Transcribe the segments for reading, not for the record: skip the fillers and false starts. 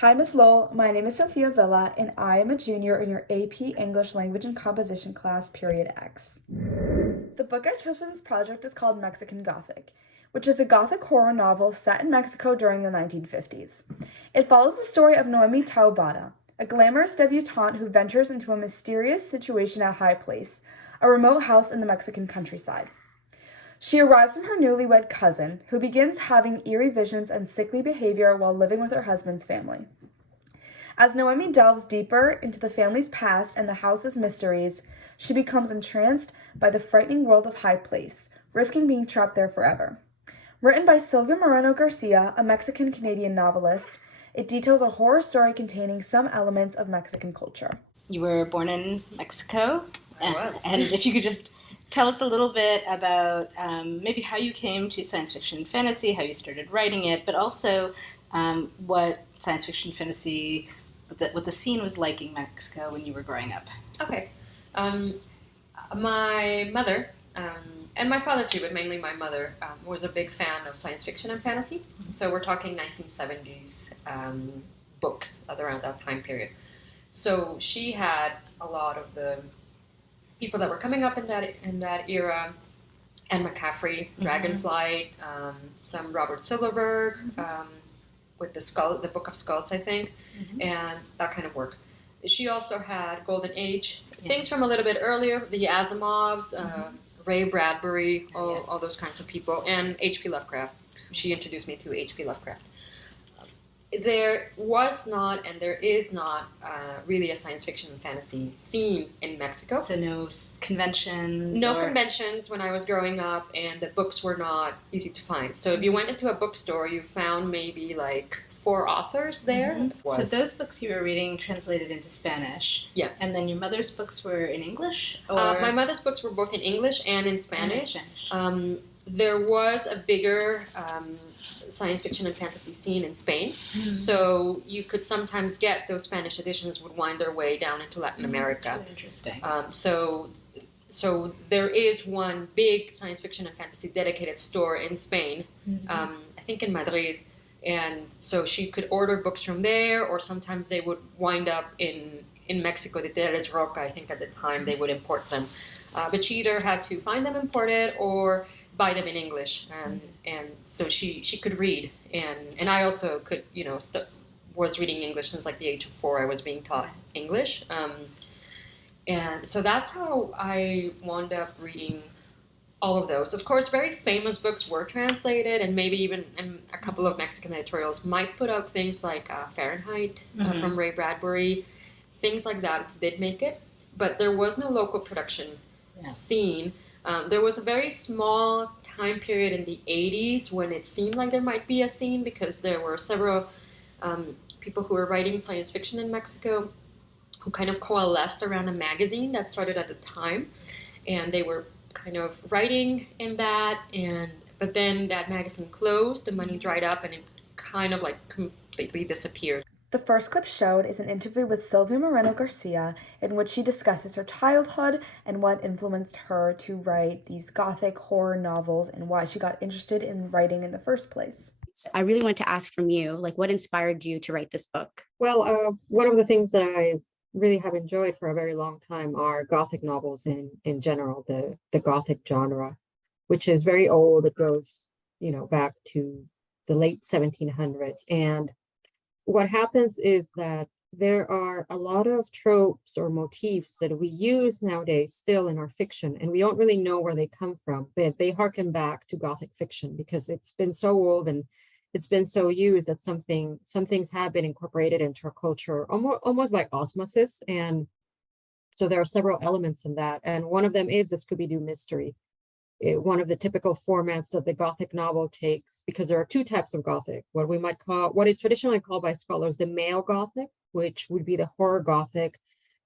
Hi, Miss Lowell. My name is Sophia Villa, and I am a junior in your AP English Language and Composition class, period X. The book I chose for this project is called Mexican Gothic, which is a Gothic horror novel set in Mexico during the 1950s. It follows the story of Noemi Taubada, a glamorous debutante who ventures into a mysterious situation at High Place, a remote house in the Mexican countryside. She arrives from her newlywed cousin, who begins having eerie visions and sickly behavior while living with her husband's family. As Noemi delves deeper into the family's past and the house's mysteries, she becomes entranced by the frightening world of High Place, risking being trapped there forever. Written by Silvia Moreno Garcia, a Mexican-Canadian novelist, it details a horror story containing some elements of Mexican culture. You were born in Mexico. I was. And if you could just tell us a little bit about maybe how you came to science fiction and fantasy, how you started writing it, but also what science fiction fantasy, what the scene was like in Mexico when you were growing up. Okay. My mother, and my father too, but mainly my mother, was a big fan of science fiction and fantasy. So we're talking 1970s books around that time period. So she had a lot of the people that were coming up in that era. Anne McCaffrey, Dragonflight, some Robert Silverberg, with the Book of Skulls, I think, and that kind of work. She also had Golden Age, things from a little bit earlier, the Asimovs, Ray Bradbury, all those kinds of people, and H.P. Lovecraft. She introduced me to H.P. Lovecraft. There was not, and there is not, really a science fiction and fantasy scene in Mexico. So no conventions? No conventions when I was growing up, and the books were not easy to find. So if you went into a bookstore, you found maybe like 4 authors there. So those books you were reading translated into Spanish. Yeah. And then your mother's books were in English? Or? My mother's books were both in English and in Spanish. There was a bigger science fiction and fantasy scene in Spain. So you could sometimes get those Spanish editions would wind their way down into Latin America. That's really interesting. So there is one big science fiction and fantasy dedicated store in Spain, I think in Madrid. And so she could order books from there, or sometimes they would wind up in Mexico, the Teres Roca, I think at the time they would import them. But she either had to find them imported or buy them in English. And so she could read. And I also could, was reading English since like the age of 4. I was being taught English. And so that's how I wound up reading all of those. Of course, very famous books were translated, and maybe even a couple of Mexican editorials might put out things like Fahrenheit from Ray Bradbury. Things like that did make it, but there was no local production scene. There was a very small time period in the 80s when it seemed like there might be a scene, because there were several people who were writing science fiction in Mexico who kind of coalesced around a magazine that started at the time, and they were kind of writing in that, but then that magazine closed, the money dried up, and it kind of like completely disappeared. The first clip showed is an interview with Silvia Moreno Garcia, in which she discusses her childhood and what influenced her to write these Gothic horror novels and why she got interested in writing in the first place. I really want to ask from you, what inspired you to write this book? Well, one of the things that I really have enjoyed for a very long time are Gothic novels in general, the Gothic genre, which is very old. It goes, back to the late 1700s. And what happens is that there are a lot of tropes or motifs that we use nowadays still in our fiction, and we don't really know where they come from, but they harken back to Gothic fiction because it's been so old and it's been so used that some things have been incorporated into our culture almost by osmosis. And so there are several elements in that. And one of them is the Scooby-Doo mystery. One of the typical formats that the Gothic novel takes, because there are 2 types of Gothic, what is traditionally called by scholars the male Gothic, which would be the horror Gothic,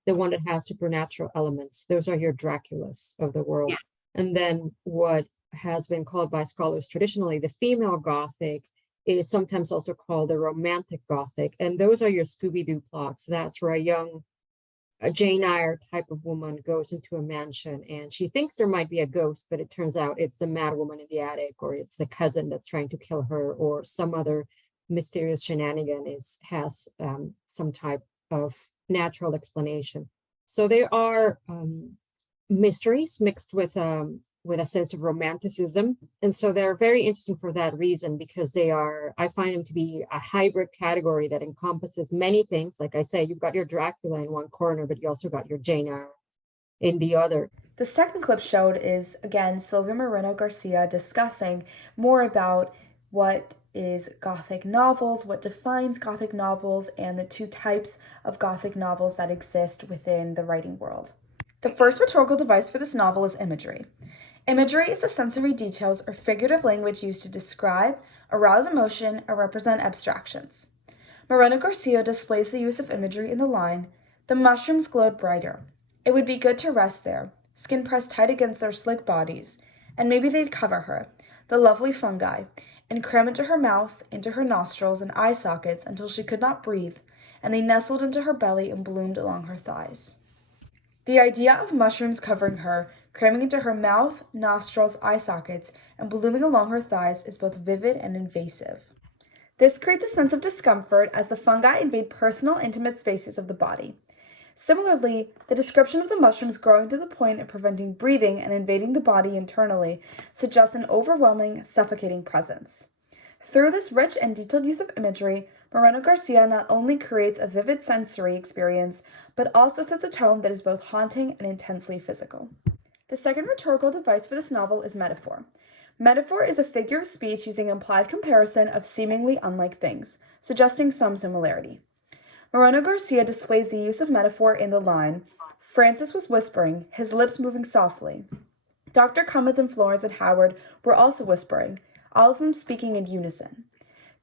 the one that has supernatural elements. Those are your Draculas of the world. Yeah. And then what has been called by scholars traditionally the female Gothic is sometimes also called the romantic Gothic. And those are your Scooby-Doo plots. That's where a Jane Eyre type of woman goes into a mansion and she thinks there might be a ghost, but it turns out it's the mad woman in the attic, or it's the cousin that's trying to kill her, or some other mysterious shenanigan has some type of natural explanation. So there are mysteries mixed with a sense of romanticism, and so they're very interesting for that reason, because I find them to be a hybrid category that encompasses many things. Like I say, you've got your Dracula in one corner, but you also got your Jane Eyre in the other. The second clip showed is, again, Silvia Moreno Garcia discussing more about what is Gothic novels, what defines Gothic novels, and the two types of Gothic novels that exist within the writing world. The first rhetorical device for this novel is imagery. Imagery is the sensory details or figurative language used to describe, arouse emotion, or represent abstractions. Moreno Garcia displays the use of imagery in the line, "The mushrooms glowed brighter. It would be good to rest there, skin pressed tight against their slick bodies, and maybe they'd cover her, the lovely fungi, and cram into her mouth, into her nostrils and eye sockets until she could not breathe, and they nestled into her belly and bloomed along her thighs." The idea of mushrooms covering her, cramming into her mouth, nostrils, eye sockets, and blooming along her thighs is both vivid and invasive. This creates a sense of discomfort as the fungi invade personal, intimate spaces of the body. Similarly, the description of the mushrooms growing to the point of preventing breathing and invading the body internally suggests an overwhelming, suffocating presence. Through this rich and detailed use of imagery, Moreno Garcia not only creates a vivid sensory experience, but also sets a tone that is both haunting and intensely physical. The second rhetorical device for this novel is metaphor. Metaphor is a figure of speech using implied comparison of seemingly unlike things, suggesting some similarity. Moreno Garcia displays the use of metaphor in the line, "Francis was whispering, his lips moving softly. Dr. Cummins and Florence and Howard were also whispering, all of them speaking in unison.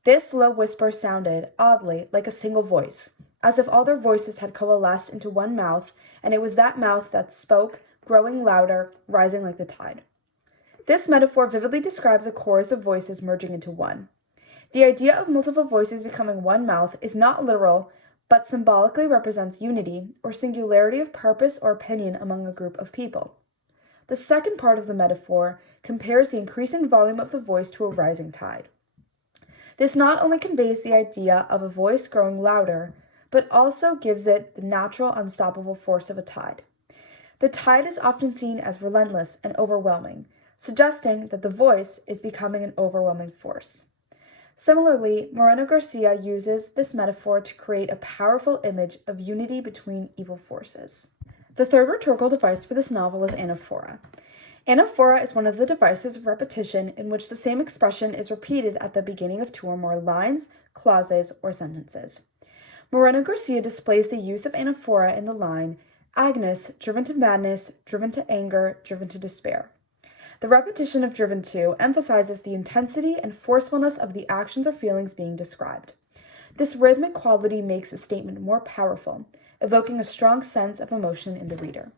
This low whisper sounded, oddly, like a single voice, as if all their voices had coalesced into one mouth, and it was that mouth that spoke, growing louder, rising like the tide." This metaphor vividly describes a chorus of voices merging into one. The idea of multiple voices becoming one mouth is not literal, but symbolically represents unity or singularity of purpose or opinion among a group of people. The second part of the metaphor compares the increasing volume of the voice to a rising tide. This not only conveys the idea of a voice growing louder, but also gives it the natural, unstoppable force of a tide. The tide is often seen as relentless and overwhelming, suggesting that the voice is becoming an overwhelming force. Similarly, Moreno Garcia uses this metaphor to create a powerful image of unity between evil forces. The third rhetorical device for this novel is anaphora. Anaphora is one of the devices of repetition in which the same expression is repeated at the beginning of two or more lines, clauses, or sentences. Moreno Garcia displays the use of anaphora in the line, "Agnes, driven to madness, driven to anger, driven to despair." The repetition of driven to emphasizes the intensity and forcefulness of the actions or feelings being described. This rhythmic quality makes the statement more powerful, evoking a strong sense of emotion in the reader.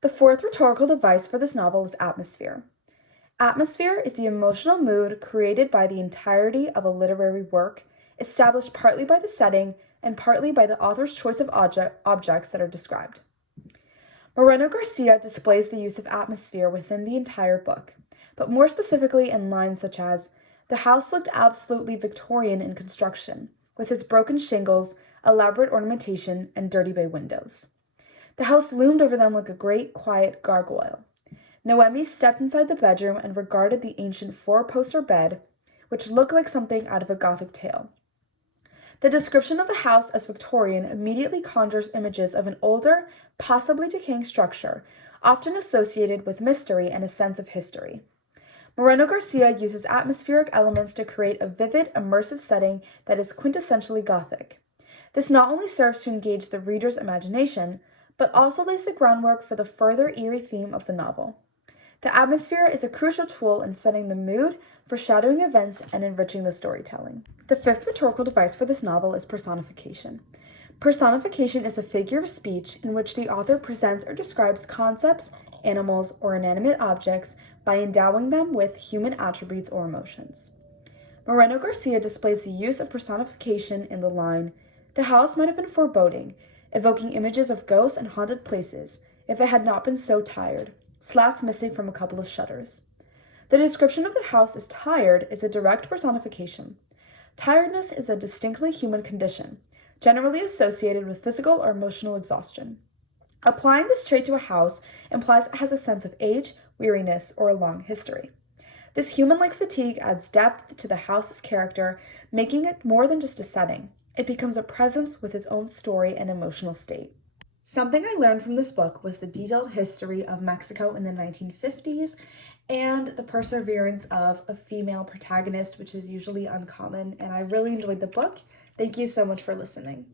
The fourth rhetorical device for this novel is atmosphere. Atmosphere is the emotional mood created by the entirety of a literary work, established partly by the setting and partly by the author's choice of objects that are described. Moreno Garcia displays the use of atmosphere within the entire book, but more specifically in lines such as, "The house looked absolutely Victorian in construction, with its broken shingles, elaborate ornamentation, and dirty bay windows. The house loomed over them like a great, quiet gargoyle. Noemi stepped inside the bedroom and regarded the ancient four-poster bed, which looked like something out of a Gothic tale. The description of the house as Victorian immediately conjures images of an older, possibly decaying structure, often associated with mystery and a sense of history. Moreno Garcia uses atmospheric elements to create a vivid, immersive setting that is quintessentially Gothic. This not only serves to engage the reader's imagination, but also lays the groundwork for the further eerie theme of the novel. The atmosphere is a crucial tool in setting the mood, foreshadowing events, and enriching the storytelling. The fifth rhetorical device for this novel is personification. Personification is a figure of speech in which the author presents or describes concepts, animals, or inanimate objects by endowing them with human attributes or emotions. Moreno Garcia displays the use of personification in the line, "The house might have been foreboding, evoking images of ghosts and haunted places, if it had not been so tired, slats missing from a couple of shutters." The description of the house as tired is a direct personification. Tiredness is a distinctly human condition, generally associated with physical or emotional exhaustion. Applying this trait to a house implies it has a sense of age, weariness, or a long history. This human-like fatigue adds depth to the house's character, making it more than just a setting. It becomes a presence with its own story and emotional state. Something I learned from this book was the detailed history of Mexico in the 1950s and the perseverance of a female protagonist, which is usually uncommon, and I really enjoyed the book. Thank you so much for listening.